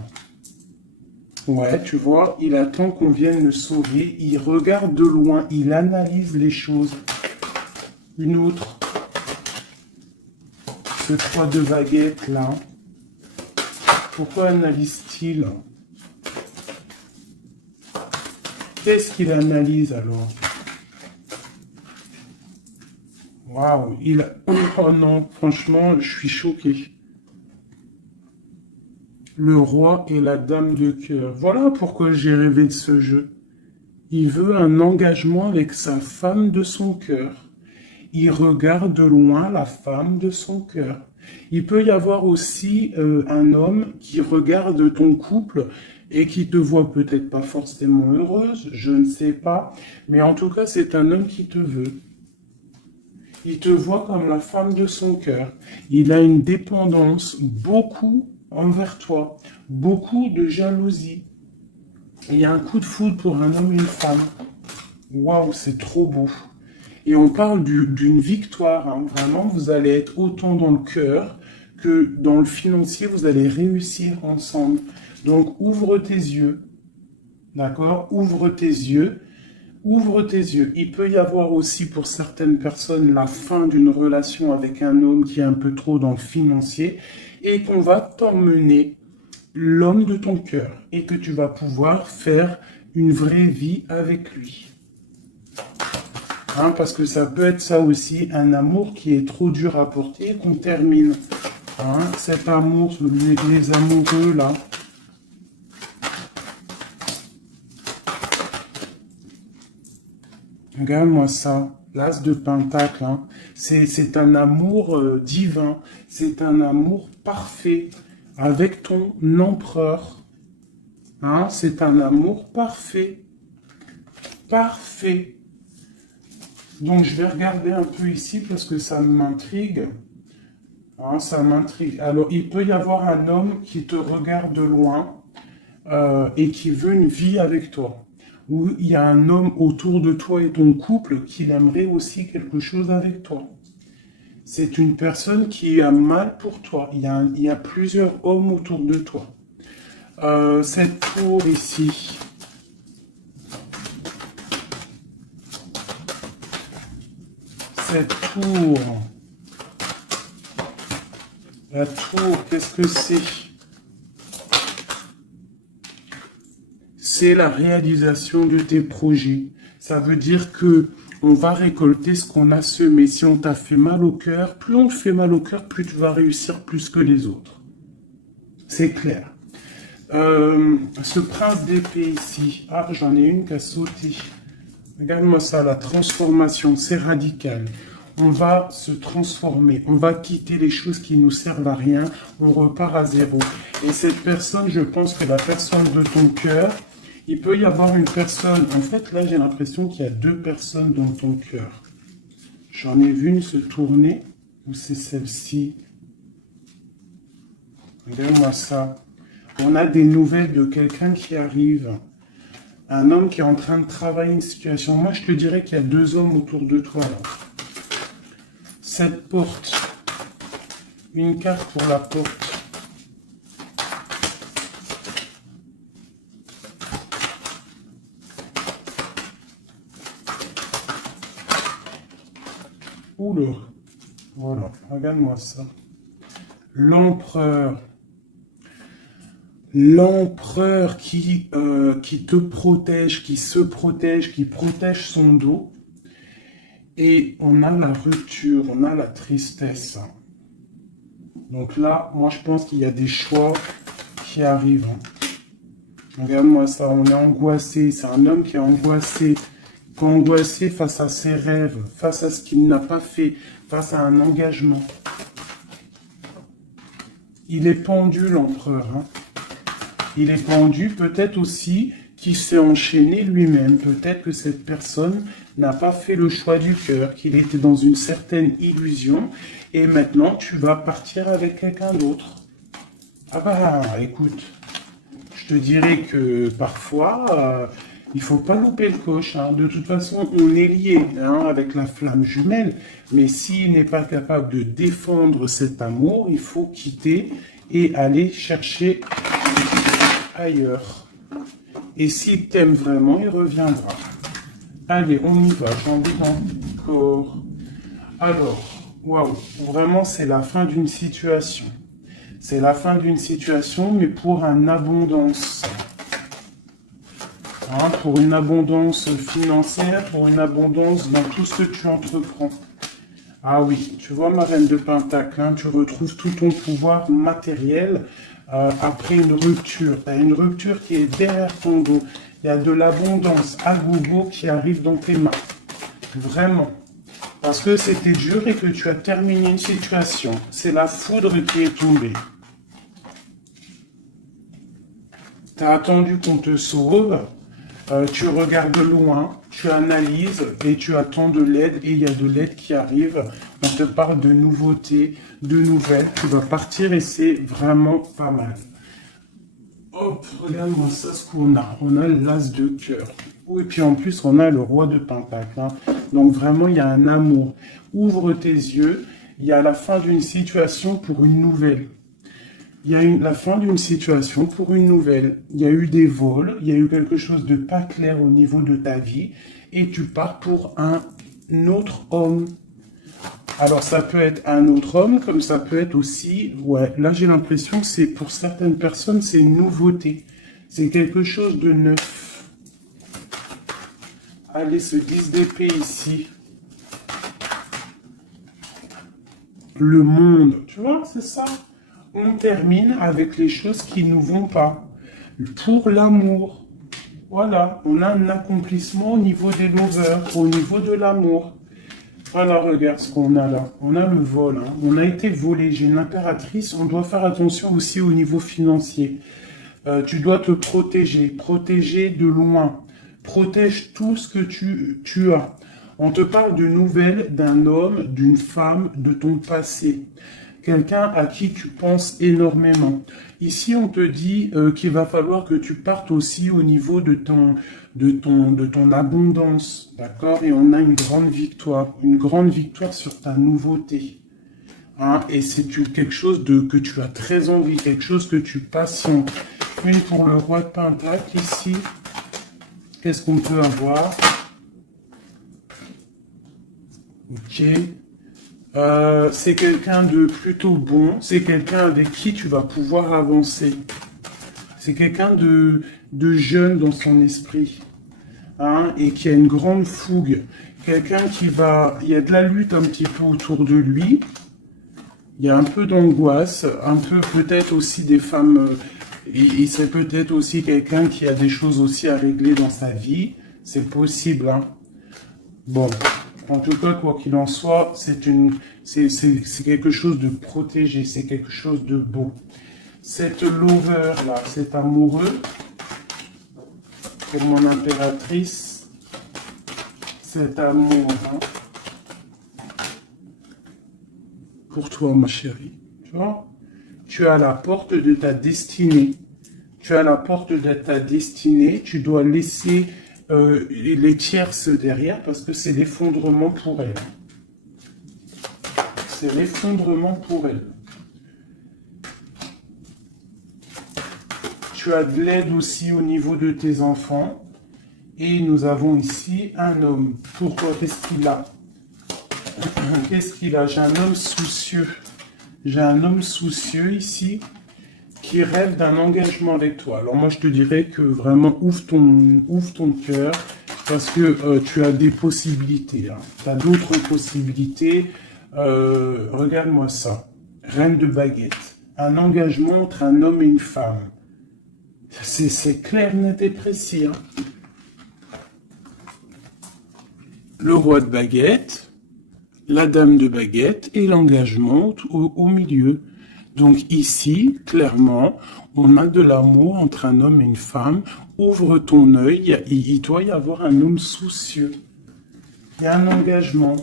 Ouais, tu vois, il attend qu'on vienne le sauver. Il regarde de loin. Il analyse les choses. Une autre. Ce 3 de baguette là. Pourquoi analyse-t-il? Qu'est-ce qu'il analyse alors? Waouh, oh non, franchement, je suis choqué. Le roi et la dame de cœur. Voilà pourquoi j'ai rêvé de ce jeu. Il veut un engagement avec sa femme de son cœur. Il regarde de loin la femme de son cœur. Il peut y avoir aussi un homme qui regarde ton couple et qui te voit peut-être pas forcément heureuse, je ne sais pas, mais en tout cas c'est un homme qui te veut. Il te voit comme la femme de son cœur. Il a une dépendance beaucoup envers toi, beaucoup de jalousie. Il y a un coup de foudre pour un homme et une femme. Waouh, c'est trop beau. Et on parle d'une victoire, hein. Vraiment, vous allez être autant dans le cœur que dans le financier, vous allez réussir ensemble. Donc, ouvre tes yeux, d'accord? Ouvre tes yeux, ouvre tes yeux. Il peut y avoir aussi pour certaines personnes la fin d'une relation avec un homme qui est un peu trop dans le financier et qu'on va t'emmener l'homme de ton cœur et que tu vas pouvoir faire une vraie vie avec lui. Hein, parce que ça peut être ça aussi, un amour qui est trop dur à porter, qu'on termine. Hein, cet amour, les amoureux là. Regarde-moi ça, l'as de pentacle. Hein. C'est un amour divin, c'est un amour parfait avec ton empereur. Hein, c'est un amour parfait. Parfait. Donc, je vais regarder un peu ici parce que ça m'intrigue. Hein, ça m'intrigue. Alors, il peut y avoir un homme qui te regarde de loin et qui veut une vie avec toi. Ou il y a un homme autour de toi et ton couple qui aimerait aussi quelque chose avec toi. C'est une personne qui a mal pour toi. Il y a plusieurs hommes autour de toi. Cette tour ici... Cette tour, la tour, qu'est-ce que c'est? C'est la réalisation de tes projets. Ça veut dire que on va récolter ce qu'on a semé. Si on t'a fait mal au cœur, plus on te fait mal au cœur, plus tu vas réussir plus que les autres. C'est clair. Ce prince d'épée ici, ah, j'en ai une qui a sauté. Regarde-moi ça, la transformation, c'est radical. On va se transformer, on va quitter les choses qui nous servent à rien, on repart à zéro. Et cette personne, je pense que la personne de ton cœur, il peut y avoir une personne, en fait là j'ai l'impression qu'il y a deux personnes dans ton cœur. J'en ai vu une se tourner, ou c'est celle-ci. Regarde-moi ça. On a des nouvelles de quelqu'un qui arrive. Un homme qui est en train de travailler une situation. Moi, je te dirais qu'il y a deux hommes autour de toi, là. Cette porte. Une carte pour la porte. Oula. Voilà, regarde-moi ça. L'empereur. L'empereur qui te protège, qui se protège, qui protège son dos. Et on a la rupture, on a la tristesse. Donc là, moi je pense qu'il y a des choix qui arrivent. Regarde-moi ça, on est angoissé. C'est un homme qui est angoissé. Angoissé face à ses rêves, face à ce qu'il n'a pas fait, face à un engagement. Il est pendu, l'empereur. Il est pendu, peut-être aussi qu'il s'est enchaîné lui-même. Peut-être que cette personne n'a pas fait le choix du cœur, qu'il était dans une certaine illusion. Et maintenant, tu vas partir avec quelqu'un d'autre. Ah bah, écoute, je te dirais que parfois, il faut pas louper le coche. De toute façon, on est lié avec la flamme jumelle. Mais s'il n'est pas capable de défendre cet amour, il faut quitter et aller chercher ailleurs. Et s'il t'aime vraiment, il reviendra. Allez, on y va, j'ai envie encore. Alors, waouh, vraiment c'est la fin d'une situation. C'est la fin d'une situation, mais pour une abondance. Pour une abondance financière, pour une abondance dans tout ce que tu entreprends. Ah oui, tu vois ma reine de Pentacle, tu retrouves tout ton pouvoir matériel après une rupture. Tu as une rupture qui est derrière ton dos. Il y a de l'abondance à gogo qui arrive dans tes mains. Vraiment. Parce que c'était dur et que tu as terminé une situation. C'est la foudre qui est tombée. Tu as attendu qu'on te sauve. Tu regardes loin, tu analyses et tu attends de l'aide et il y a de l'aide qui arrive. On te parle de nouveautés, de nouvelles. Tu vas partir et c'est vraiment pas mal. Hop, regarde-moi ça ce qu'on a. On a l'as de cœur. Et puis en plus, on a le roi de Pentacle. Donc vraiment, il y a un amour. Ouvre tes yeux. Il y a la fin d'une situation pour une nouvelle. Il y a la fin d'une situation pour une nouvelle. Il y a eu des vols, il y a eu quelque chose de pas clair au niveau de ta vie et tu pars pour un autre homme. Alors ça peut être un autre homme comme ça peut être aussi, ouais, là j'ai l'impression que c'est pour certaines personnes c'est une nouveauté. C'est quelque chose de neuf. Allez, ce 10 d'épée ici. Le monde, tu vois, c'est ça. On termine avec les choses qui ne nous vont pas. Pour l'amour. Voilà, on a un accomplissement au niveau des lovers, au niveau de l'amour. Voilà, regarde ce qu'on a là. On a le vol, on a été volé. J'ai une impératrice, on doit faire attention aussi au niveau financier. Tu dois te protéger, protéger de loin. Protège tout ce que tu as. On te parle de nouvelles d'un homme, d'une femme, de ton passé. Quelqu'un à qui tu penses énormément. Ici, on te dit qu'il va falloir que tu partes aussi au niveau de ton abondance, d'accord? Et on a une grande victoire sur ta nouveauté. Et c'est quelque chose que tu as très envie, quelque chose que tu patientes. Une pour le roi de Pentacle ici. Qu'est-ce qu'on peut avoir? Ok. C'est quelqu'un de plutôt bon, c'est quelqu'un avec qui tu vas pouvoir avancer. C'est quelqu'un de jeune dans son esprit, et qui a une grande fougue. Quelqu'un il y a de la lutte un petit peu autour de lui. Il y a un peu d'angoisse, un peu peut-être aussi des femmes, et c'est peut-être aussi quelqu'un qui a des choses aussi à régler dans sa vie. C'est possible, Bon, en tout cas, quoi qu'il en soit, c'est quelque chose de protégé, c'est quelque chose de beau. Cette lover là, cet amoureux, pour mon impératrice, cet amour, hein, pour toi, ma chérie, tu vois, tu es à la porte de ta destinée. Tu es à la porte de ta destinée, tu dois laisser les tierces derrière parce que c'est l'effondrement pour elle. C'est l'effondrement pour elle. Tu as de l'aide aussi au niveau de tes enfants. Et nous avons ici un homme. Pourquoi? Qu'est-ce qu'il a? Qu'est-ce qu'il a? J'ai un homme soucieux. J'ai un homme soucieux ici qui rêve d'un engagement avec toi. Alors moi, je te dirais que vraiment, ouvre ton cœur parce que tu as des possibilités. Hein. Tu as d'autres possibilités. Regarde-moi ça. Reine de baguette. Un engagement entre un homme et une femme. C'est clair, net et précis. Hein. Le roi de baguette, la dame de baguette et l'engagement au milieu. Donc ici, clairement, on a de l'amour entre un homme et une femme. Ouvre ton œil, il doit y avoir un homme soucieux. Il y a un engagement.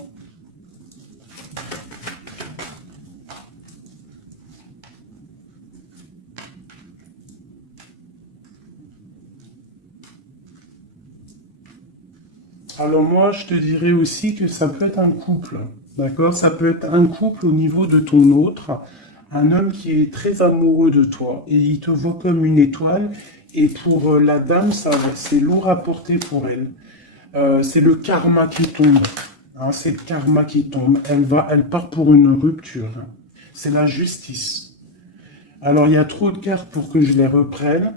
Alors moi, je te dirais aussi que ça peut être un couple. D'accord? Ça peut être un couple au niveau de ton autre. Un homme qui est très amoureux de toi et il te voit comme une étoile. Et pour la dame, c'est lourd à porter pour elle. C'est le karma qui tombe. Hein, c'est le karma qui tombe. Elle part pour une rupture. C'est la justice. Alors, il y a trop de cartes pour que je les reprenne.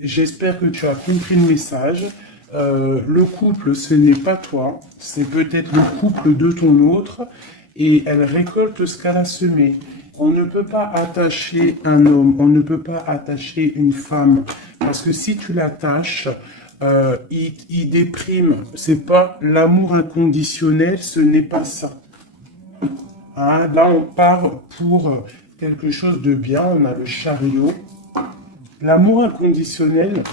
J'espère que tu as compris le message. Le couple, ce n'est pas toi. C'est peut-être le couple de ton autre. Et elle récolte ce qu'elle a semé. On ne peut pas attacher un homme, on ne peut pas attacher une femme. Parce que si tu l'attaches, il déprime. C'est pas l'amour inconditionnel, ce n'est pas ça. Hein, là, on part pour quelque chose de bien. On a le chariot. L'amour inconditionnel,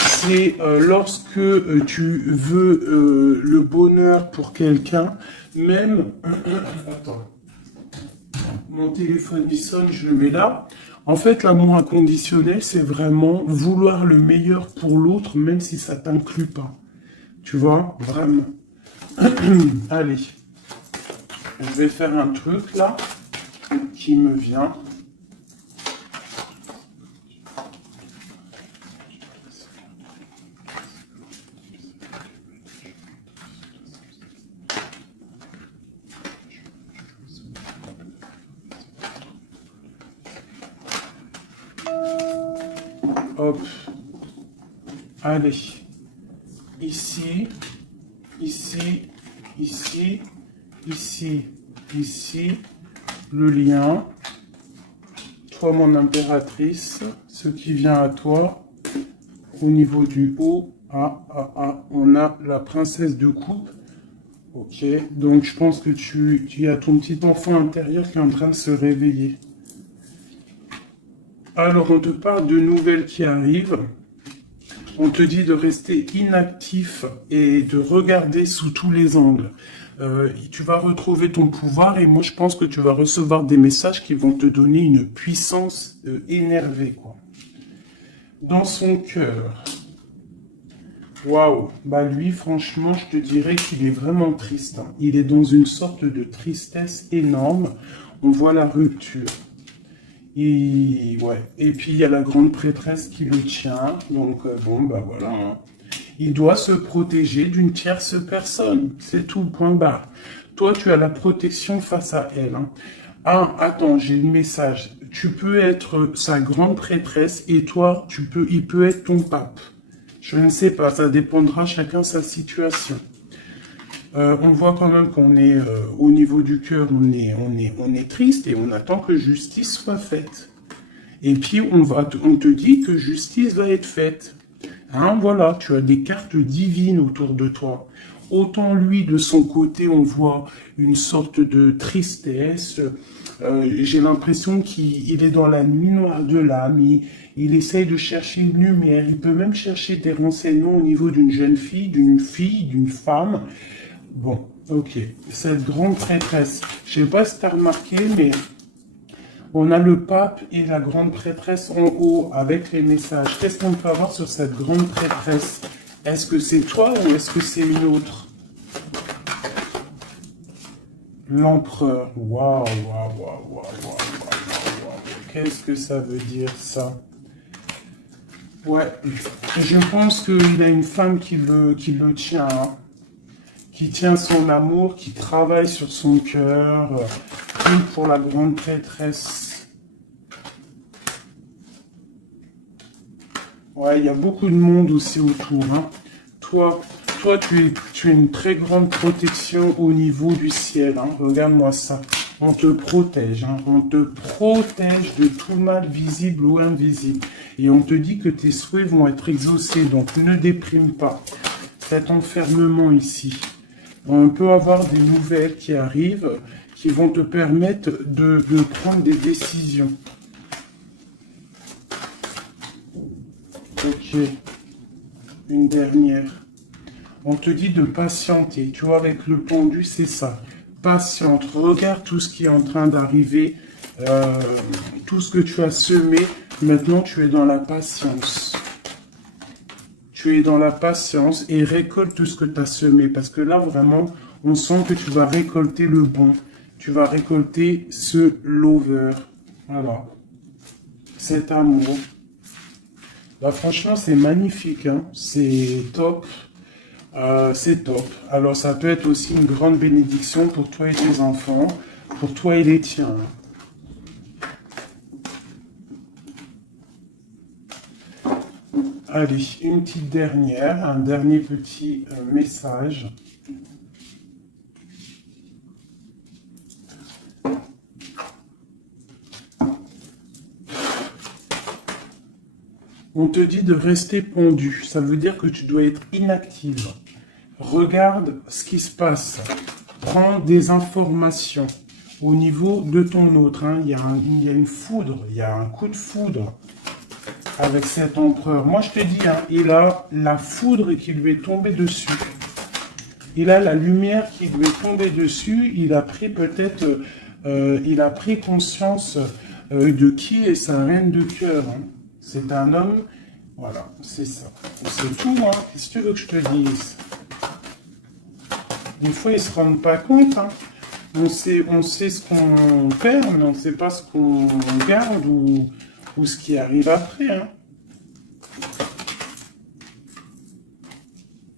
c'est lorsque tu veux le bonheur pour quelqu'un, même... Attends. Mon téléphone il sonne, je le mets là. En fait, l'amour inconditionnel, c'est vraiment vouloir le meilleur pour l'autre, même si ça t'inclut pas. Tu vois, vraiment. Allez, je vais faire un truc là qui me vient. Hop. Allez. Ici, ici, ici, ici, ici. Le lien. Toi, mon impératrice. Ce qui vient à toi. Au niveau du haut. On a la princesse de coupe. Ok. Donc, je pense que tu as ton petit enfant intérieur qui est en train de se réveiller. Alors, on te parle de nouvelles qui arrivent. On te dit de rester inactif et de regarder sous tous les angles. Tu vas retrouver ton pouvoir et moi, je pense que tu vas recevoir des messages qui vont te donner une puissance énervée, quoi. Dans son cœur. Waouh. Bah lui, franchement, je te dirais qu'il est vraiment triste. Hein. Il est dans une sorte de tristesse énorme. On voit la rupture. Et puis il y a la grande prêtresse qui le tient, donc bon bah voilà. Hein. Il doit se protéger d'une tierce personne, c'est tout, point barre. Toi tu as la protection face à elle. Hein. Ah attends, j'ai le message. Tu peux être sa grande prêtresse et toi il peut être ton pape. Je ne sais pas, ça dépendra chacun sa situation. On voit quand même qu'on est au niveau du cœur, on est triste et on attend que justice soit faite. Et puis on te dit que justice va être faite. Hein, voilà, tu as des cartes divines autour de toi. Autant lui, de son côté, on voit une sorte de tristesse. J'ai l'impression qu'il est dans la nuit noire de l'âme. Il essaye de chercher une lumière. Il peut même chercher des renseignements au niveau d'une jeune fille, d'une femme. Bon, ok. Cette grande prêtresse. Je sais pas si tu as remarqué, mais on a le pape et la grande prêtresse en haut avec les messages. Qu'est-ce qu'on peut avoir sur cette grande prêtresse? Est-ce que c'est toi ou est-ce que c'est une autre? L'empereur. Waouh, waouh, waouh, waouh, waouh, waouh. Qu'est-ce que ça veut dire ça? Ouais, je pense qu'il a une femme qui le tient, hein, qui tient son amour, qui travaille sur son cœur, pour la grande prêtresse. Ouais, il y a beaucoup de monde aussi autour, hein. Toi, tu es une très grande protection au niveau du ciel, hein. Regarde-moi ça. On te protège, hein. On te protège de tout mal visible ou invisible. Et on te dit que tes souhaits vont être exaucés, donc ne déprime pas. Cet enfermement ici, on peut avoir des nouvelles qui arrivent, qui vont te permettre de prendre des décisions. Ok, une dernière. On te dit de patienter. Tu vois, avec le pendu, c'est ça. Patiente. Regarde tout ce qui est en train d'arriver. Tout ce que tu as semé. Maintenant, tu es dans la patience. Tu es dans la patience et récolte tout ce que tu as semé. Parce que là, vraiment, on sent que tu vas récolter le bon. Tu vas récolter ce lover. Voilà. Cet amour. Là, franchement, c'est magnifique, hein. C'est top. C'est top. Alors, ça peut être aussi une grande bénédiction pour toi et tes enfants, pour toi et les tiens. Allez, une petite dernière, un dernier petit message. On te dit de rester pendu. Ça veut dire que tu dois être inactive. Regarde ce qui se passe. Prends des informations au niveau de ton autre. Hein. Il y a une foudre, il y a un coup de foudre avec cet empereur. Moi, je te dis, hein, il a la foudre qui lui est tombée dessus. Il a la lumière qui lui est tombée dessus. Il a pris peut-être, il a pris conscience de qui est sa reine de cœur. Hein. C'est un homme, voilà, c'est ça. C'est tout, hein. Qu'est-ce que tu veux que je te dise? Des fois, ils ne se rendent pas compte. Hein. On sait ce qu'on perd, mais on ne sait pas ce qu'on garde ou ce qui arrive après. Hein.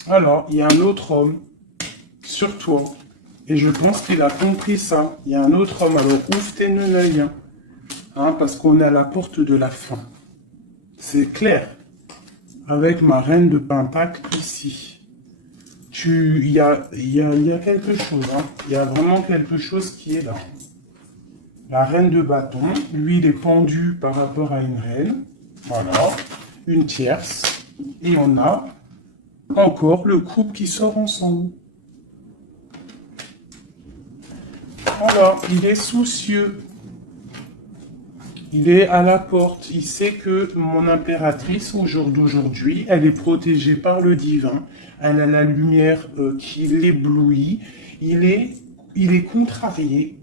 Alors, il y a un autre homme sur toi. Et je pense qu'il a compris ça. Il y a un autre homme. Alors, ouvre tes œils. Hein, parce qu'on est à la porte de la fin. C'est clair. Avec ma reine de Pentacle ici. Il y a quelque chose. Hein. Il y a vraiment quelque chose qui est là. La reine de bâton. Lui, il est pendu par rapport à une reine. Voilà. Une tierce. Et on a encore le couple qui sort ensemble. Voilà. Il est soucieux. Il est à la porte. Il sait que mon impératrice, au jour d'aujourd'hui, elle est protégée par le divin. Elle a la lumière qui l'éblouit. Il est contrarié.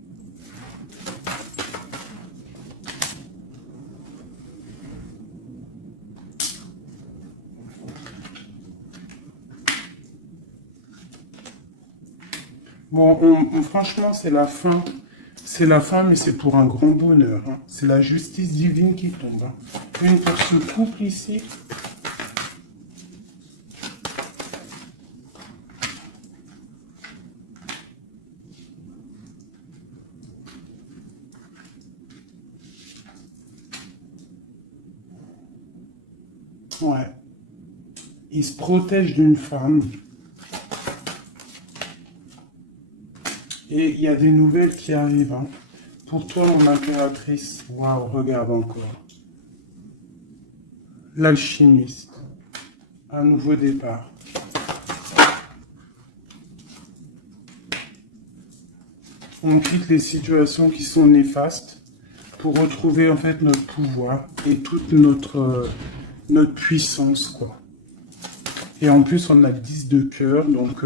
Bon, franchement, c'est la fin. C'est la fin, mais c'est pour un grand bonheur. Hein. C'est la justice divine qui tombe. Hein. Une pour ce couple ici. Ouais. Il se protège d'une femme. Et il y a des nouvelles qui arrivent. Hein. Pour toi, mon impératrice. Waouh, regarde encore. L'alchimiste. Un nouveau départ. On quitte les situations qui sont néfastes pour retrouver en fait notre pouvoir et toute notre puissance, quoi. Et en plus, on a le 10 de cœur, donc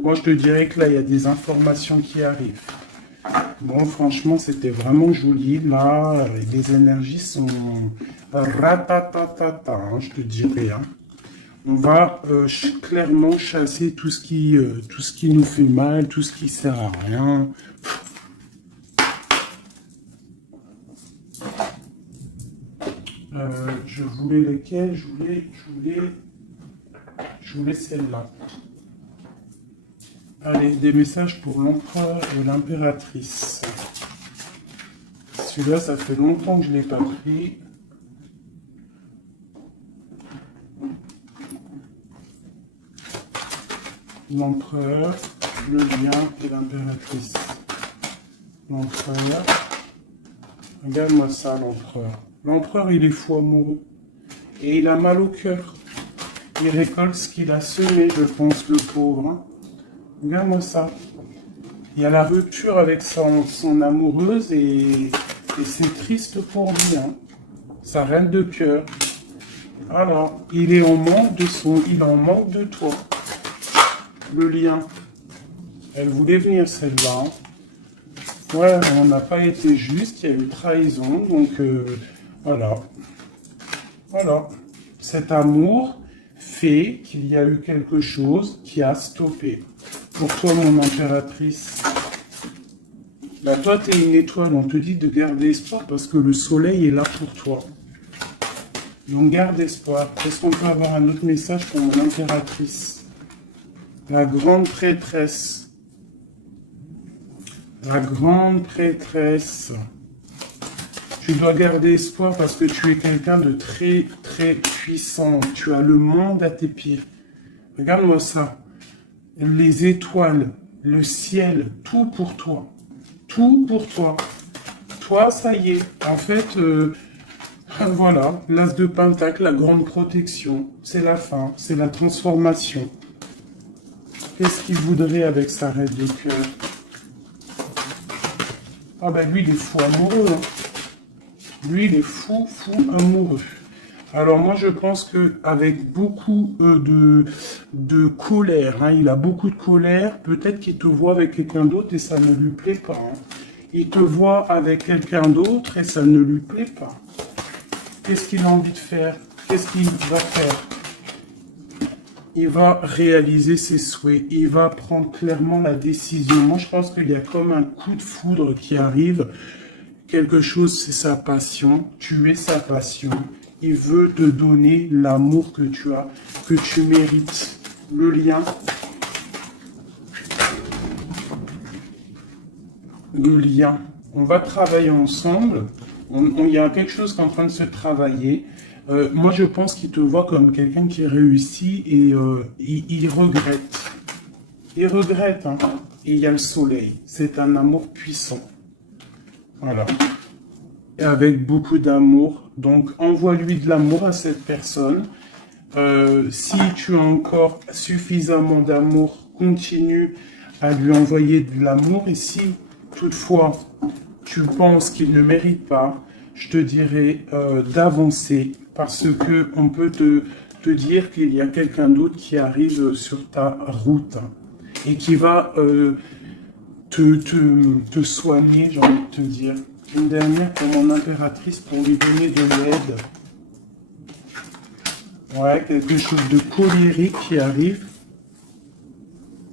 moi je te dirais que là, il y a des informations qui arrivent. Bon, franchement, c'était vraiment joli. Là, les énergies sont ratatatata, hein, je te dirais. Hein. On va clairement chasser tout ce qui nous fait mal, tout ce qui sert à rien. Je voulais lesquelles? Je voulais celle-là. Allez, des messages pour l'empereur et l'impératrice. Celui-là, ça fait longtemps que je ne l'ai pas pris. L'empereur, le lien et l'impératrice. L'empereur. Regarde-moi ça, l'empereur. L'empereur, il est fou amoureux. Et il a mal au cœur. Il récolte ce qu'il a semé, je pense, le pauvre. Hein. Regarde-moi ça. Il y a la rupture avec son amoureuse et c'est triste pour lui. Hein. Sa reine de cœur. Alors, il est en manque il en manque de toi. Le lien. Elle voulait venir celle-là. Hein. Ouais, on n'a pas été juste, il y a eu trahison, donc voilà. Voilà. Cet amour fait qu'il y a eu quelque chose qui a stoppé. Pour toi, mon impératrice, bah toi, tu es une étoile, on te dit de garder espoir parce que le soleil est là pour toi. Donc garde espoir. Est-ce qu'on peut avoir un autre message pour mon impératrice? La grande prêtresse. La grande prêtresse. Tu dois garder espoir parce que tu es quelqu'un de très, très puissant. Tu as le monde à tes pieds. Regarde-moi ça. Les étoiles, le ciel, tout pour toi. Tout pour toi. Toi, ça y est. En fait, voilà, l'as de pentacle, la grande protection. C'est la fin, c'est la transformation. Qu'est-ce qu'il voudrait avec sa reine de cœur? Ah ben lui, il est fou amoureux. Hein. Lui, il est fou amoureux. Alors moi, je pense qu'avec beaucoup de colère, hein, il a beaucoup de colère, peut-être qu'il te voit avec quelqu'un d'autre et ça ne lui plaît pas. Hein. Il te voit avec quelqu'un d'autre et ça ne lui plaît pas. Qu'est-ce qu'il a envie de faire? Qu'est-ce qu'il va faire? Il va réaliser ses souhaits. Il va prendre clairement la décision. Moi, je pense qu'il y a comme un coup de foudre qui arrive. Quelque chose, c'est sa passion. Tu es sa passion. Il veut te donner l'amour que tu as, que tu mérites. Le lien. Le lien. On va travailler ensemble. Il y a quelque chose qui est en train de se travailler. Moi, je pense qu'il te voit comme quelqu'un qui réussit et il regrette. Il regrette, hein. Et il y a le soleil. C'est un amour puissant. Voilà. Et avec beaucoup d'amour. Donc, envoie-lui de l'amour à cette personne. Si tu as encore suffisamment d'amour, continue à lui envoyer de l'amour. Et si, toutefois, tu penses qu'il ne mérite pas, je te dirais d'avancer parce que on peut te dire qu'il y a quelqu'un d'autre qui arrive sur ta route et qui va te soigner, j'ai envie de te dire. Une dernière pour mon impératrice pour lui donner de l'aide. Ouais, quelque chose de colérique qui arrive.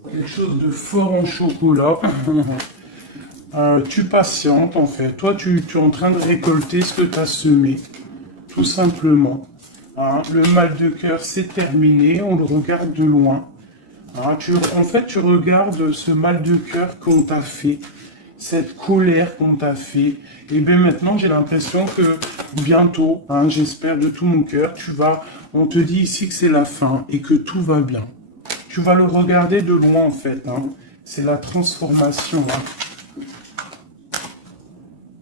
Quelque chose de fort en chocolat. Tu patientes en fait. Toi, tu es en train de récolter ce que tu as semé. Tout simplement. Hein, le mal de cœur, c'est terminé. On le regarde de loin. Hein, en fait, tu regardes ce mal de cœur qu'on t'a fait. Cette colère qu'on t'a fait. Et bien maintenant, j'ai l'impression que bientôt, hein, j'espère de tout mon cœur, on te dit ici que c'est la fin et que tout va bien. Tu vas le regarder de loin en fait. Hein. C'est la transformation. Hein.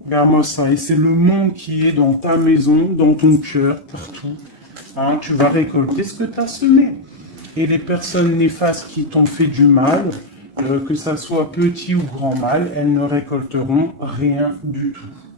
Regarde-moi ça. Et c'est le monde qui est dans ta maison, dans ton cœur, partout. Hein, tu vas récolter ce que tu as semé. Et les personnes néfastes qui t'ont fait du mal, que ça soit petit ou grand mâle, elles ne récolteront rien du tout.